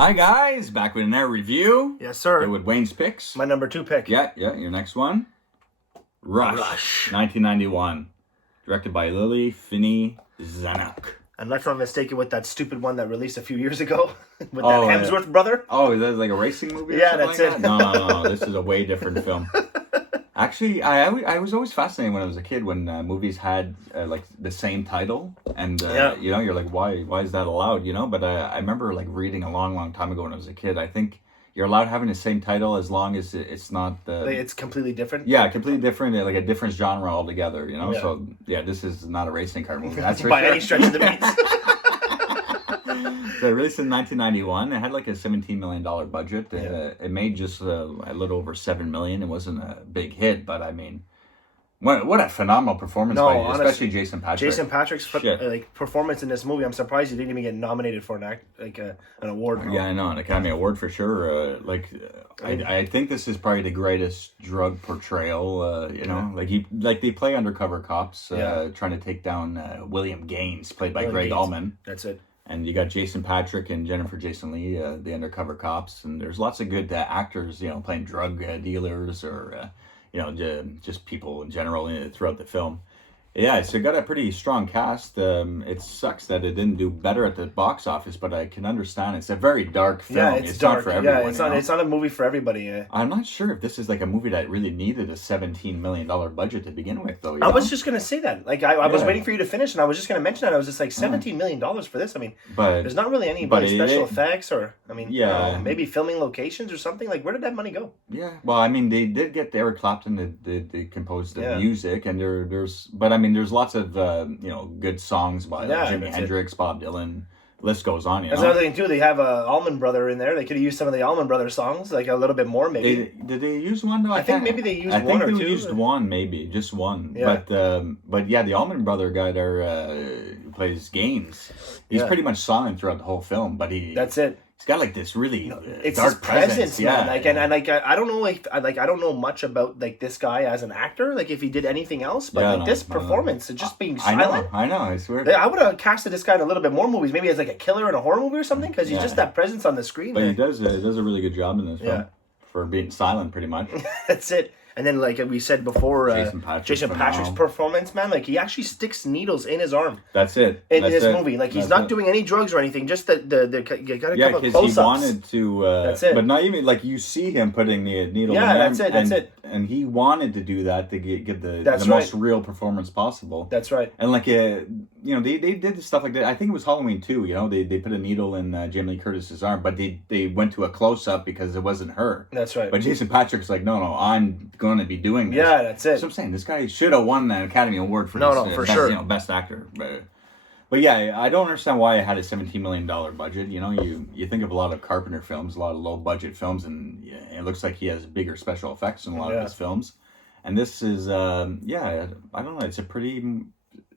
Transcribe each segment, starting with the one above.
Hi guys, back with another review. Yes, sir. With Wayne's picks. My number 2 pick. Yeah, your next one. Rush. 1991. Directed by Lily Finney Zanuck. Unless I'm mistaken with that stupid one that released a few years ago with that Hemsworth brother. Oh, is that like a racing movie? Yeah, that's like it. That? No. This is a way different film. Actually, I was always fascinated when I was a kid when movies had like the same title, and you know, you're like, why is that allowed? You know, but I remember like reading a long time ago when I was a kid. I think you're allowed having the same title as long as it's not it's completely different. Yeah, completely different, like a different genre altogether. You know, Yeah. So yeah, this is not a racing car movie. That's for by sure. any stretch of the means. So it released in 1991. It had like a $17 million budget. Yeah. It made just a little over $7 million. It wasn't a big hit, but I mean, what a phenomenal performance by honestly, especially Jason Patric. Jason Patric's performance in this movie. I'm surprised he didn't even get nominated for an award. Yeah, I know, an Academy Award for sure. I think this is probably the greatest drug portrayal. You know, like they play undercover cops trying to take down William Gaines, played by Greg Allman. That's it. And you got Jason Patric and Jennifer Jason Leigh, the undercover cops, and there's lots of good actors, you know, playing drug dealers or, you know, just people in general throughout the film. Yeah, so it got a pretty strong cast. It sucks that it didn't do better at the box office, but I can understand. It's a very dark film. Yeah, it's dark. Not for everyone. Yeah, it's not a movie for everybody. Yeah. I'm not sure if this is like a movie that really needed a $17 million budget to begin with, though. I was just going to say that. Like, I was waiting for you to finish, and I was just going to mention that. I was just like, $17 million for this? I mean, there's not really any special effects or, I mean, maybe filming locations or something. Like, where did that money go? Yeah, well, I mean, they did get Eric Clapton to compose the music, and there's lots of, you know, good songs by Jimi Hendrix, Bob Dylan. List goes on, you know. That's another thing too. They have a Allman Brother in there. They could have used some of the Allman Brothers songs, like a little bit more, maybe. Did they use one though? I think maybe they used one or two. I think they used one, maybe just one. Yeah. But yeah, the Allman Brother guy there who plays Gaines. He's pretty much silent throughout the whole film, but that's it. He's got like this really it's dark his presence, man. Yeah, like, and like I don't know, I don't know much about like this guy as an actor, like if he did anything else, but this performance, just being silent. I know, I swear. I would have casted this guy in a little bit more movies, maybe as like a killer in a horror movie or something, because he's just that presence on the screen. But he does a really good job in this film for being silent, pretty much. That's it. And then, like we said before, Jason Patric's performance, man, like he actually sticks needles in his arm. That's it. In this movie, like he's not doing any drugs or anything. Just you gotta come up close-ups. He wanted to. That's it. But not even like you see him putting the needle. Yeah, in that's it. And he wanted to do that to give the most real performance possible. That's right. And like you know, they did stuff like that. I think it was Halloween too. You know, they put a needle in Jamie Lee Curtis's arm, but they went to a close-up because it wasn't her. That's right. But Jason Patric's like, no, I'm going to be doing this. Yeah, that's it. So I'm saying this guy should have won the Academy Award for best, you know, best actor. But yeah, I don't understand why it had a $17 million budget. You know, you think of a lot of Carpenter films, a lot of low budget films, and it looks like he has bigger special effects in a lot of his films. And this is, I don't know, it's a pretty,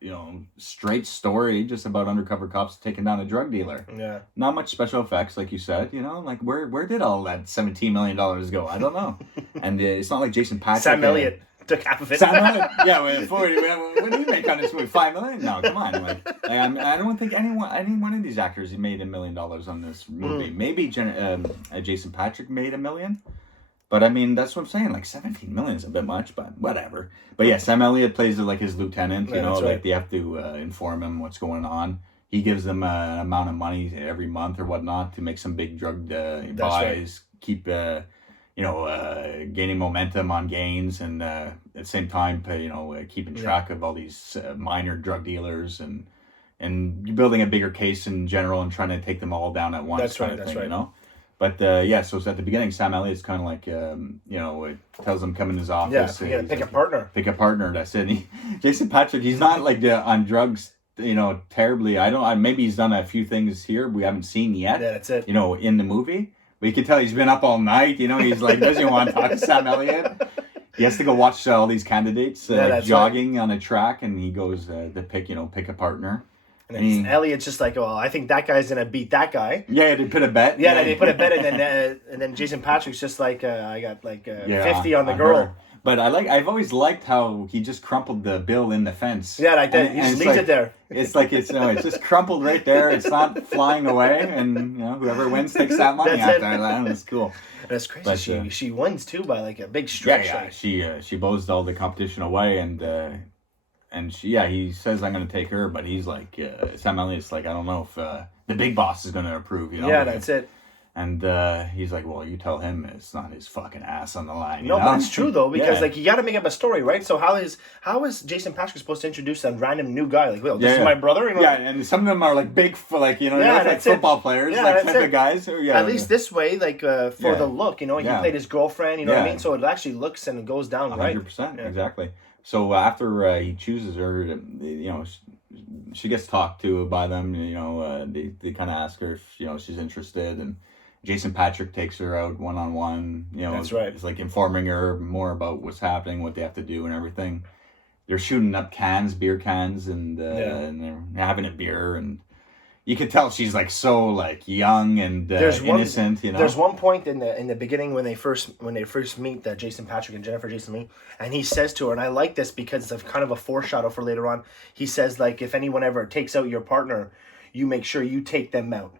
you know, straight story just about undercover cops taking down a drug dealer. Yeah. Not much special effects, like you said. You know, like where did all that $17 million go? I don't know. And it's not like Jason Patric. Sam Elliott took half of it. Sam Elliott, what do you make on this movie? $5 million? No, come on. I don't think any one of these actors made $1 million on this movie. Maybe Jason Patric made $1 million. But I mean, that's what I'm saying. Like 17 million is a bit much, but whatever. But yeah, Sam Elliott plays like his lieutenant. You know, like they have to inform him what's going on. He gives them an amount of money every month or whatnot to make some big drug buys, keep gaining momentum on gains, and at the same time, keeping track of all these minor drug dealers and building a bigger case in general and trying to take them all down at once. That's right. You know. But so it's at the beginning, Sam Elliott's kind of like, it tells him come in his office. Yeah, you gotta pick a partner. Pick a partner. That's it. Jason Patric, he's not like on drugs, you know, terribly. Maybe he's done a few things here we haven't seen yet. Yeah, that's it. You know, in the movie, but you can tell he's been up all night. You know, he's like doesn't want to talk to Sam Elliott. He has to go watch all these candidates jogging on a track, and he goes to pick a partner. And then Elliot's just like, well, I think that guy's gonna beat that guy. Yeah, they put a bet. Yeah, they put a bet, and then Jason Patric's just like, I got 50 on the girl. But I've always liked how he just crumpled the bill in the fence. Yeah, like that. He just leaves it there. It's like it's just crumpled right there. It's not flying away, and whoever wins takes that money after that. It's cool. And it's crazy. But, she wins too by like a big stretch. Yeah. She blows all the competition away, and he says I'm going to take her, but he's like Sam Elliott's like I don't know if the big boss is going to approve. Yeah, that's it. And he's like, well, you tell him it's not his fucking ass on the line. No, but it's true though, because like you got to make up a story, right? So how is Jason Patric supposed to introduce a random new guy? Like, well, this is my brother. You know? Yeah, and some of them are like big, like like football players, like type of guys. At least this way, like for the look, he played his girlfriend. You know what I mean? So it actually looks and it goes down 100%, right. 100%, exactly. So after he chooses her, she gets talked to by them. They kind of ask her if she's interested and. Jason Patric takes her out one-on-one. That's right. It's like informing her more about what's happening, what they have to do, and everything. They're shooting up beer cans, and they're having a beer, and you could tell she's like so like young and innocent. There's one point in the beginning when they first meet Jason Patric and Jennifer Jason Leigh, and he says to her, and I like this because it's kind of a foreshadow for later on. He says like, if anyone ever takes out your partner, you make sure you take them out.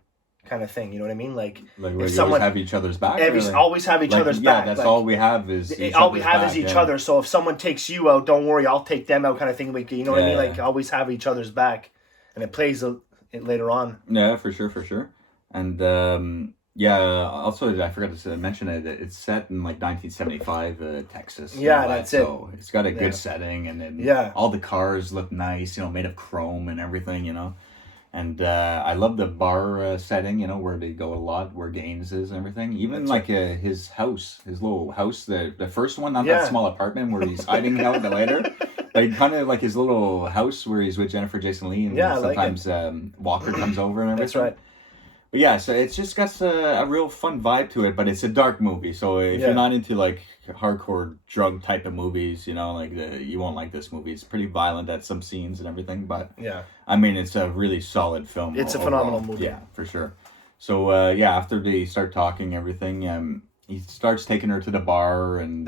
Kind of thing, you know what I mean? Like if someone have each other's back. Always have each other's back. Yeah, that's all we have is. All we have is each other. So if someone takes you out, don't worry, I'll take them out. Kind of thing. You know what I mean? Like always have each other's back, and it plays it later on. Yeah, for sure. And also I forgot to mention it. It's set in like 1975 Texas. Yeah, that's it. So it's got a good setting, and then all the cars look nice. Made of chrome and everything. And I love the bar setting, where they go a lot, where Gaines is and everything. Even like his house, his little house, the first one, not that small apartment where he's hiding out later. Like kind of like his little house where he's with Jennifer Jason Leigh, and sometimes Walker comes over and everything. That's right. But yeah, so it's just got a real fun vibe to it, but it's a dark movie. So if you're not into like hardcore drug type of movies, you won't like this movie. It's pretty violent at some scenes and everything, but I mean, it's a really solid film. It's a phenomenal movie. Yeah, for sure. So after they start talking everything, he starts taking her to the bar, and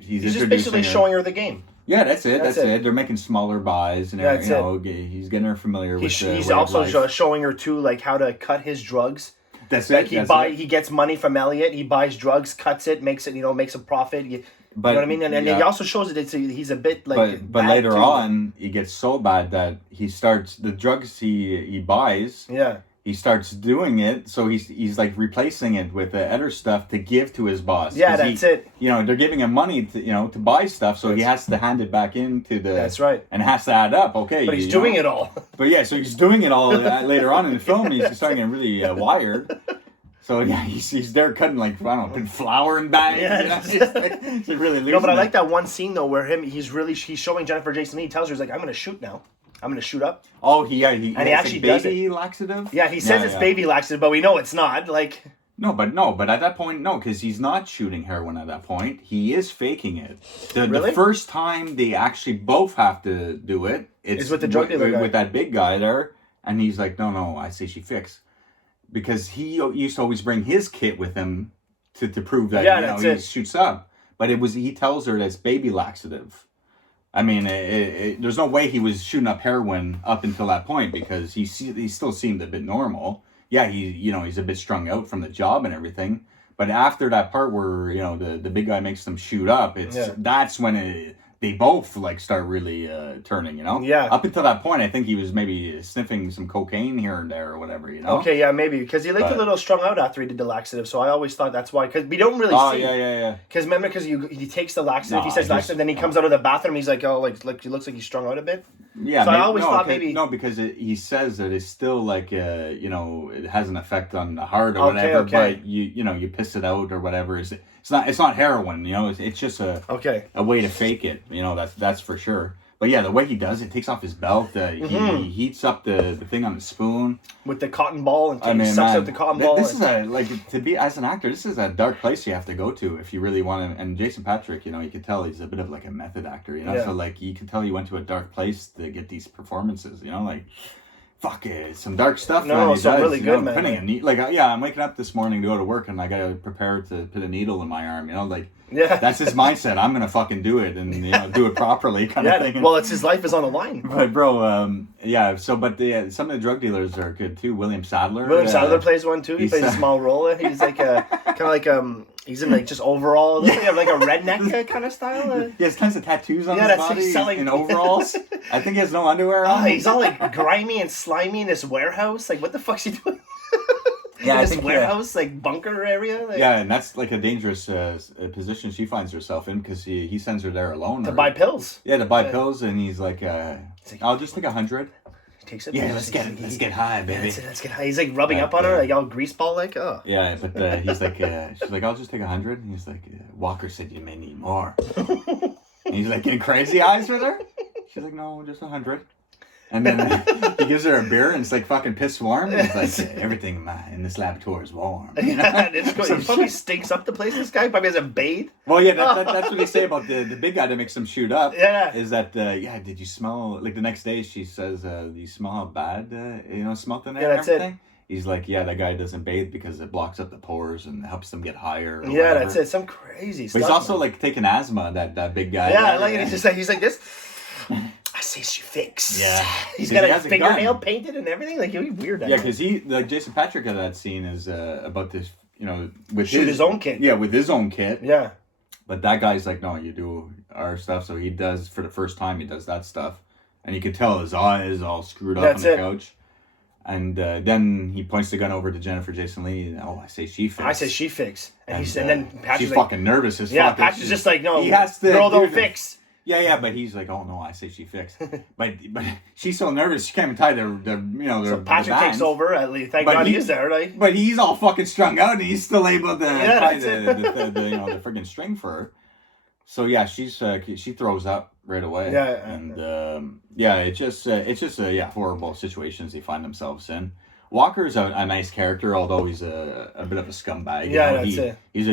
he's just basically showing her the game. Yeah, that's it. They're making smaller buys, and he's getting her familiar with. He's also showing her too, like how to cut his drugs. That's like it. He gets money from Elliot. He buys drugs, cuts it, makes a profit. You know what I mean? And he also shows it. He's a bit like. But later on, he gets so bad that he starts the drugs he buys. Yeah. He starts doing it, so he's like replacing it with other stuff to give to his boss. Yeah, that's it. They're giving him money to to buy stuff, so he has to hand it back into the. That's right. And it has to add up. Okay, but he's doing it all. But so he's doing it all later on in the film. He's starting to get really wired. So he's there cutting like putting flour in bags. Yeah, he's really losing. No, but I like that one scene though where he's showing Jennifer Jason Leigh. He tells her, he's like, I'm going to shoot now. I'm going to shoot up. Oh, he actually does it. Baby laxative? Yeah, he says it's baby laxative, but we know it's not. Like but at that point, no, because he's not shooting heroin at that point. He is faking it. Really? The first time they actually both have to do it, it's with the drug dealer guy. With that big guy there, and he's like, no, I say she fixed. Because he used to always bring his kit with him to prove that he shoots up. But he tells her that it's baby laxative. I mean, there's no way he was shooting up heroin up until that point because he still seemed a bit normal. Yeah, he's a bit strung out from the job and everything. But after that part where the big guy makes them shoot up, that's when they both like start really turning. Yeah. Up until that point, I think he was maybe sniffing some cocaine here and there or whatever. Okay, yeah, maybe because he looked a little strung out after he did the laxative. So I always thought that's why. Because we don't really see. Yeah. Because remember, he takes the laxative. He says laxative, then he comes out of the bathroom. He's like, he looks like he's strung out a bit. Yeah. So I always thought maybe because he says that it's still like it has an effect on the heart or whatever. Okay. But you piss it out or whatever. It's not heroin, it's just a way to fake it, that's for sure. But yeah, the way he does it, takes off his belt, he heats up the thing on the spoon with the cotton ball and he sucks out the cotton ball. This is to be as an actor, this is a dark place you have to go to if you really want to. And Jason Patric, you can tell he's a bit of like a method actor, so like you can tell he went to a dark place to get these performances, like fuck it, some dark stuff. No, man. He some does, really you good, know, man. putting I'm waking up this morning to go to work, and I gotta prepare to put a needle in my arm. You know, like Yeah. that's his mindset. I'm gonna fucking do it, and you know, do it properly, kind of thing. Well, it's his life is on the line. But bro, yeah. So, but some of the drug dealers are good too. William Sadler. William Sadler plays one too. He plays a he's, small role. He's like kind of like he's in like just overall, like a redneck kind of style. He has tons of tattoos on Yeah, his that's body. he's selling- in overalls. I think he has no underwear Oh, on. he's all like grimy and slimy in this warehouse. Like, what the fuck's he doing? Yeah, in I this think, warehouse, like bunker area. Like, yeah, and that's like a dangerous position she finds herself in because he sends her there alone to buy pills. Yeah, to buy pills, and he's like, I'll just take 100. He takes it. Yeah, let's get high, baby. Yeah, let's get high. He's like rubbing up on her, like all greaseball, like oh. Yeah, but he's like, she's like, I'll just take 100, and he's like, Walker said you may need more. And he's like getting crazy eyes with her. She's like, no, just 100. And then he gives her a beer, and it's like fucking piss warm. And he's like, everything in this laboratory is warm. You know? Yeah, it's cool. He probably stinks up the place. This guy probably hasn't bathed. Well, yeah, that's what they say about the big guy that makes them shoot up. Yeah. Is that, did you smell, like the next day she says, do you smell how bad, smelt in there and that's everything? He's like, yeah, that guy doesn't bathe because it blocks up the pores and helps them get higher. Or Yeah, whatever. that's it. Some crazy stuff. But he's also man. like taking asthma, that big guy. Yeah, like he's like this. I say she fix. Yeah. He's 'Cause got he a has a fingernail gun. painted and everything. Like he's weird. Yeah, because like Jason Patric at that scene is about this, with shoot his own kid. Yeah, with his own kid. Yeah. But that guy's like, no, you do our stuff. So he does, for the first time, he does that stuff. And you could tell his eyes all screwed up on the couch. And then he points the gun over to Jennifer Jason Leigh. And, I say she fix. I say she fix. And then Patrick's she's like, fucking nervous as fuck. yeah, Patrick's just like, no, he has to girl don't fix. Yeah, but he's like, oh no, I say she fixed. but she's so nervous she can't even tie So Patrick takes over. At least, thank God he's there, right? But he's all fucking strung out, and he's still able to tie that's the friggin' string for her. So yeah, she throws up right away. Yeah, and it's just horrible situations they find themselves in. Walker's a nice character, although he's a bit of a scumbag. Yeah, that's it. He's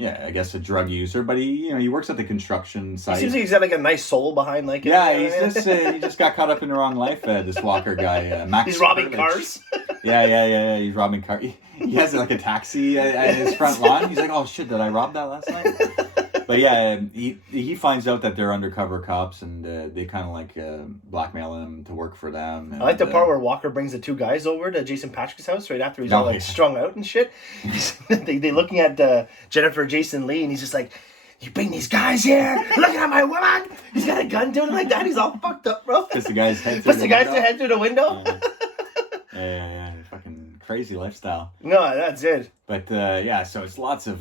I guess a drug user, but he works at the construction site. He seems like he's got like a nice soul behind, like yeah, he just got caught up in the wrong life. This Walker guy, Max. He's robbing Perlich. cars. Yeah. He's robbing cars. He has like a taxi at his front lawn. He's like, oh shit, did I rob that last night? But yeah, he finds out that they're undercover cops, and they kind of like blackmail him to work for them. And, I like the part where Walker brings the two guys over to Jason Patric's house right after he's all like strung out and shit. They're looking at Jennifer Jason Leigh, and he's just like, you bring these guys here, looking at my woman. He's got a gun doing it like that. He's all fucked up, bro. Puts the guy's head through head through the window. Yeah, fucking crazy lifestyle. No, that's it. But so it's lots of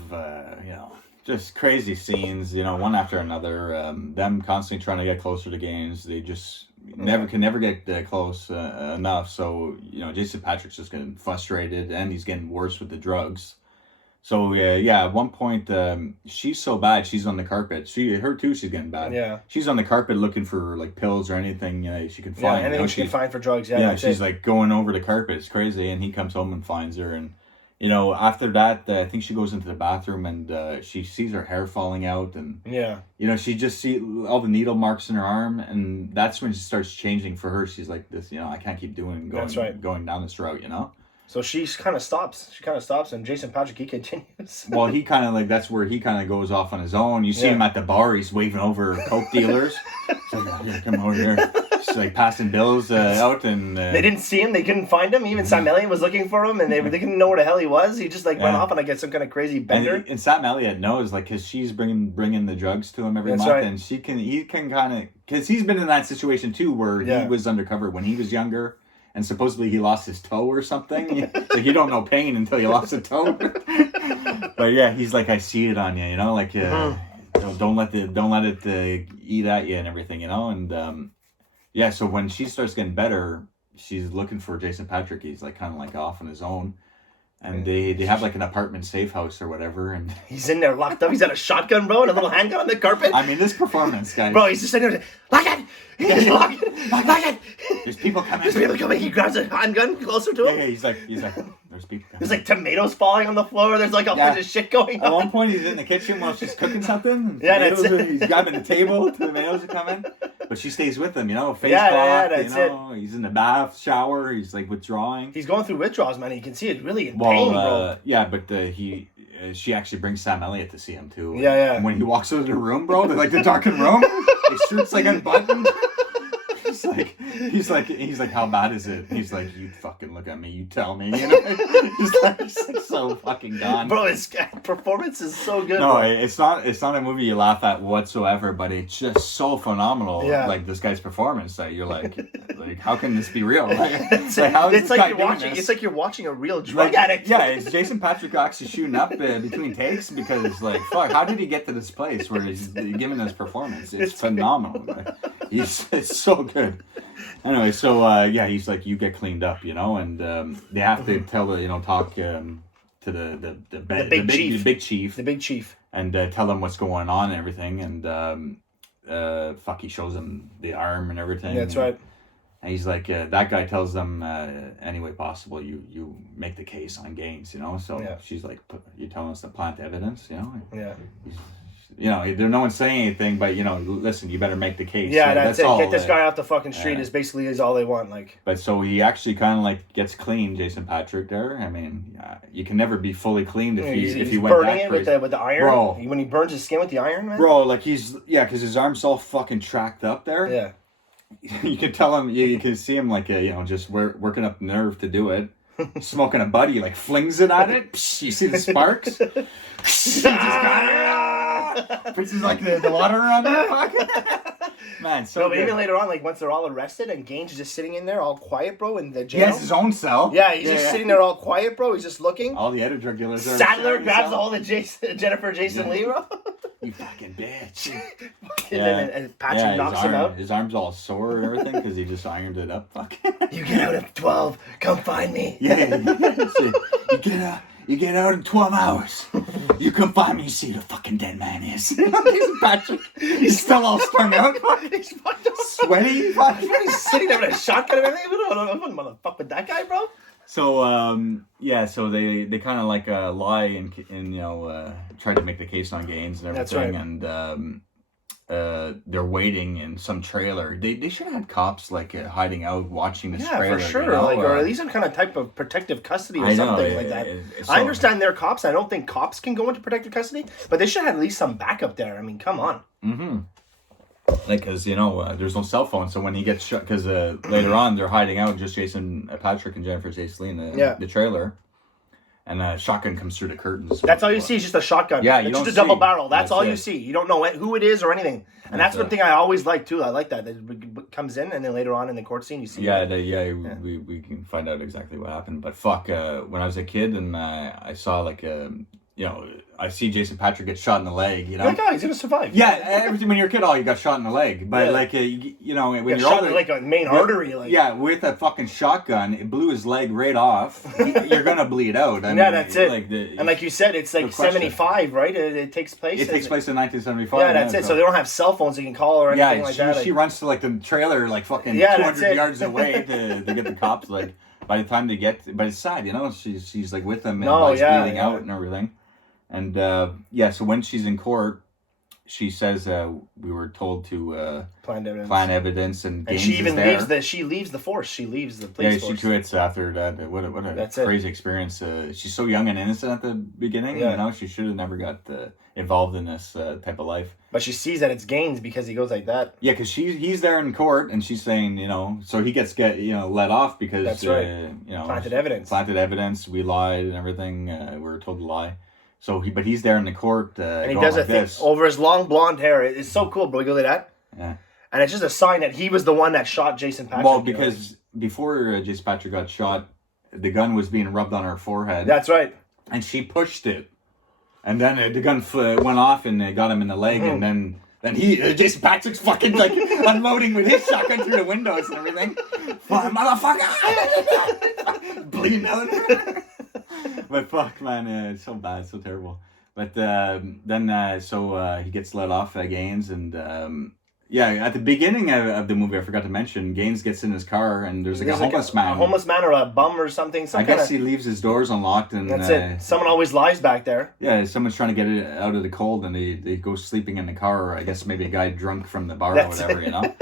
just crazy scenes, one after another. Them constantly trying to get closer to games. They just can never get close enough. So Jason Patric's just getting frustrated, and he's getting worse with the drugs. So at one point she's so bad she's on the carpet. She's getting bad. Yeah, she's on the carpet looking for like pills or anything she can find. Yeah, anything she can find for drugs. Yeah, she's like going over the carpet. It's crazy, and he comes home and finds her and. After that, I think she goes into the bathroom and she sees her hair falling out, and she just see all the needle marks in her arm, and that's when she starts changing for her. She's like, "This, I can't keep going down this route." So she kind of stops. And Jason Patric, he continues. Well, he kind of that's where he kind of goes off on his own. You see him at the bar. He's waving over coke dealers. He's like, "Yeah, come over here." She's like passing bills out, and they didn't see him. They couldn't find him. Even Sam Elliott was looking for him, and they didn't know where the hell he was. He just went off on some kind of crazy bender. And Sam Elliott knows, because she's bringing the drugs to him every month, right. and he can kind of, because he's been in that situation too, where he was undercover when he was younger. And supposedly he lost his toe or something. Like you don't know pain until you lost a toe. But yeah, he's like, I see it on you, don't let it eat at you and everything, And so when she starts getting better, she's looking for Jason Patric. He's like kind of like off on his own. And they have like an apartment safe house or whatever, and he's in there locked up. He's got a shotgun, bro, and a little handgun on the carpet. I mean, this performance, guys. Bro, he's just sitting there, lock it, lock it. There's people coming. He grabs a handgun closer to him. Yeah, he's like, there's people coming. There's like tomatoes falling on the floor. There's like all kinds of shit going on. At one point, he's in the kitchen while she's cooking something. Yeah, that's it. He's grabbing the table. Tomatoes are coming. But she stays with him, face Yeah, cloth, that's it. He's in the bath, shower, he's like withdrawing. He's going through withdrawals, man. You can see it really in pain, bro. Yeah, but she actually brings Sam Elliott to see him too. Yeah. And when he walks into the room, bro, like the darkened room, his shirt's like unbuttoned. He's like, how bad is it? He's like, you fucking look at me, you tell me. He's like so fucking gone. Bro, his performance is so good. No, bro. it's not a movie you laugh at whatsoever, but it's just so phenomenal. Yeah. Like this guy's performance that you're like how can this be real? It's how is it's this like guy you're doing watching. this? It's like you're watching a real drug addict. Yeah, it's Jason Patric actually shooting up between takes because fuck, how did he get to this place where he's giving this performance? It's phenomenal. It's so good. Anyway, so he's like, you get cleaned up, and they have to talk to the big chief, and tell them what's going on and everything, and he shows them the arm and everything. That's right. And he's like, that guy tells them any way possible you make the case on Gaines, So she's like, you're telling us to plant evidence, Yeah. No one's saying anything, but listen, you better make the case. Yeah, that's it. all, Get this guy off the fucking street is basically all they want. Like, but so he actually kind of gets clean, Jason Patric. There, I mean, you can never be fully cleaned if you went burning that it crazy. with the iron. Bro. When he burns his skin with the iron, man. Bro, because his arm's all fucking tracked up there. Yeah. You can tell him. You can see him just working up the nerve to do it. Smoking a buddy, flings it at it. Psh, you see the sparks. He just puts the water on there. Man, so no, but good. even later on, once they're all arrested and Gaines is just sitting in there all quiet, bro, in the jail. He has his own cell. Yeah, he's just sitting there all quiet, bro. He's just looking. All the other drug dealers are. Sadler grabs a hold of Jennifer Jason Leigh, bro. You fucking bitch. And Patrick knocks him out. His arm's all sore and everything because he just ironed it up. Fuck. You get out at 12. Come find me. Yeah. You get out in 12 hours. You come find me. You see who the fucking dead man is. He's Patrick. He's still all strung out. He's fucked up. Sweaty. He's sitting there with a shotgun and everything. I wouldn't want to fuck with that guy, bro. So so they kind of lie and try to make the case on Gaines and everything. That's right. And they're waiting in some trailer. They should have had cops hiding out watching this trailer. Yeah, for sure. Or at least some kind of type of protective custody or something like that. So, I understand they're cops. I don't think cops can go into protective custody, but they should have at least some backup there. I mean, come on. Mm-hmm. Because there's no cell phone, so when he gets shot, because later on they're hiding out, just Jason Patric and Jennifer Jason Leigh in the trailer, and a shotgun comes through the curtains. That's all you see is just a shotgun. Yeah, it's just a double barrel. That's all you see. You don't know who it is or anything, and that's one thing I always like too. I like that it comes in, and then later on in the court scene you see. We can find out exactly what happened. But fuck, when I was a kid and I saw I see Jason Patric get shot in the leg, You're like, oh, he's gonna survive. Yeah, everything when you're a kid, you got shot in the leg. But when you're shot older, in a main artery. Yeah, with a fucking shotgun, it blew his leg right off. You're gonna bleed out. I mean, that's it. And like you said, it's 75, right? It takes place. It takes place in 1975. Yeah, that's it. So they don't have cell phones you can call or anything like that. She runs to the trailer fucking 200 yards away to get the cops. By the time they get, but it's sad, she's with them and bleeding out and everything. And so when she's in court, she says we were told to plan evidence, and she even leaves the force. She leaves the police force. She quits after that. What a crazy experience. She's so young and innocent at the beginning. Yeah. She should have never got involved in this type of life. But she sees that it's Gaines because he goes like that. Yeah, because he's there in court and she's saying, so he gets let off because that's right. Planted evidence. We lied and everything. We were told to lie. So he's there in the court, and he does a thing over his long blonde hair. It's so cool, bro. You go like that, yeah. And it's just a sign that he was the one that shot Jason Patric. Well, because before Jason Patric got shot, the gun was being rubbed on her forehead. That's right. And she pushed it, and then the gun went off and got him in the leg, and then Jason Patric's fucking unloading with his shotgun through the windows and everything. Fuck, motherfucker, bleeding out. But fuck, man, it's so bad, so terrible. But then he gets let off Gaines, and at the beginning of the movie, I forgot to mention, Gaines gets in his car, and there's a homeless man. A homeless man or a bum or something. I guess he leaves his doors unlocked, and that's it. Someone always lies back there. Yeah, someone's trying to get it out of the cold, and they go sleeping in the car, or I guess maybe a guy drunk from the bar or whatever,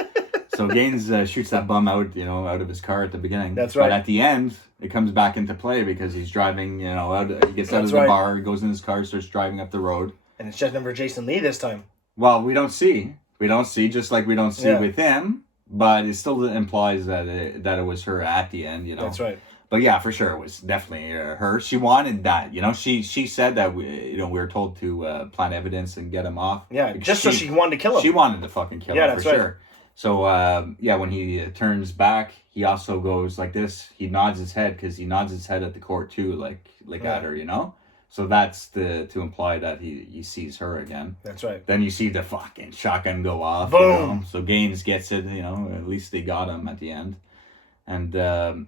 So Gaines shoots that bum out, out of his car at the beginning. That's right. But at the end, it comes back into play because he's driving, out. He gets out of the bar, goes in his car, starts driving up the road. And it's just never Jason Lee this time. Well, we don't see, just like we don't see with him. But it still implies that it was her at the end, That's right. But yeah, for sure, it was definitely her. She wanted that, She said that we were told to plant evidence and get him off. Yeah, just so she wanted to kill him. She wanted to fucking kill him, for right. sure. So when he turns back, he also goes like this. He nods his head because he nods his head at the court too, like at her, So that's to imply that he sees her again. That's right. Then you see the fucking shotgun go off. Boom. So Gaines gets it. At least they got him at the end. And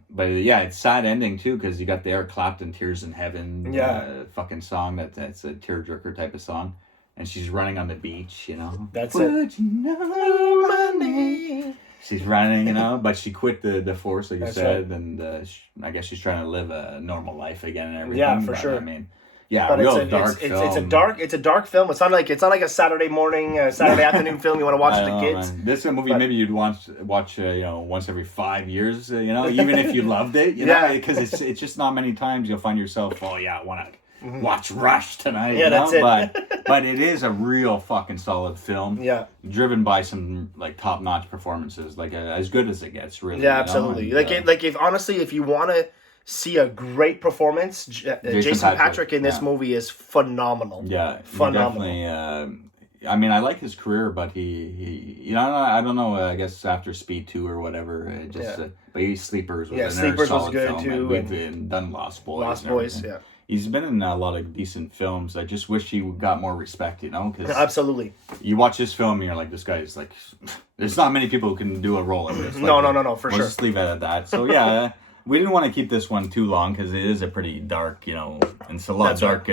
but yeah, it's sad ending too because you got the Eric Clapton "Tears in Heaven" fucking song. That's a tearjerker type of song. And she's running on the beach. That's Would you know my name? She's running, but she quit the force, like you said, right. And I guess she's trying to live a normal life again and everything. Yeah, for sure. I mean, yeah, but real dark film. It's a dark film. It's not like a Saturday morning, Saturday afternoon film you want to watch with the kids. Man. This is a movie maybe you'd watch once every 5 years, even if you loved it, because it's just not many times you'll find yourself, I want to watch Rush tonight. Yeah, that's it. But it is a real fucking solid film. Yeah, driven by some top notch performances, as good as it gets, really. Yeah, absolutely. And, if you want to see a great performance, Jason Patric in this movie is phenomenal. Yeah, phenomenal. Definitely. I like his career, but he I don't know. I guess after Speed 2 or whatever, but Sleepers was Sleepers solid was good film, too. And we've done Lost Boys. Lost Boys, yeah. He's been in a lot of decent films. I just wish he got more respect, Cause absolutely. You watch this film and you're like, this guy's like, there's not many people who can do a role of this. No, for sure. We'll just leave it at that. So yeah, we didn't want to keep this one too long because it is a pretty dark, and it's a lot of dark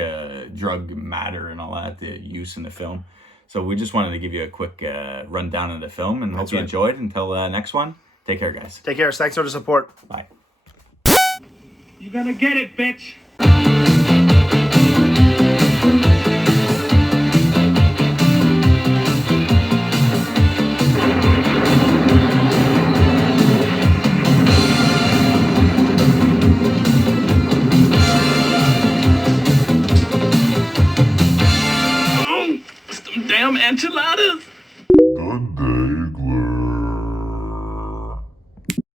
drug matter and all that use in the film. So we just wanted to give you a quick rundown of the film and hope you enjoyed. Until next one, take care, guys. Take care. Thanks for the support. Bye. You gonna get it, bitch. Damn enchiladas!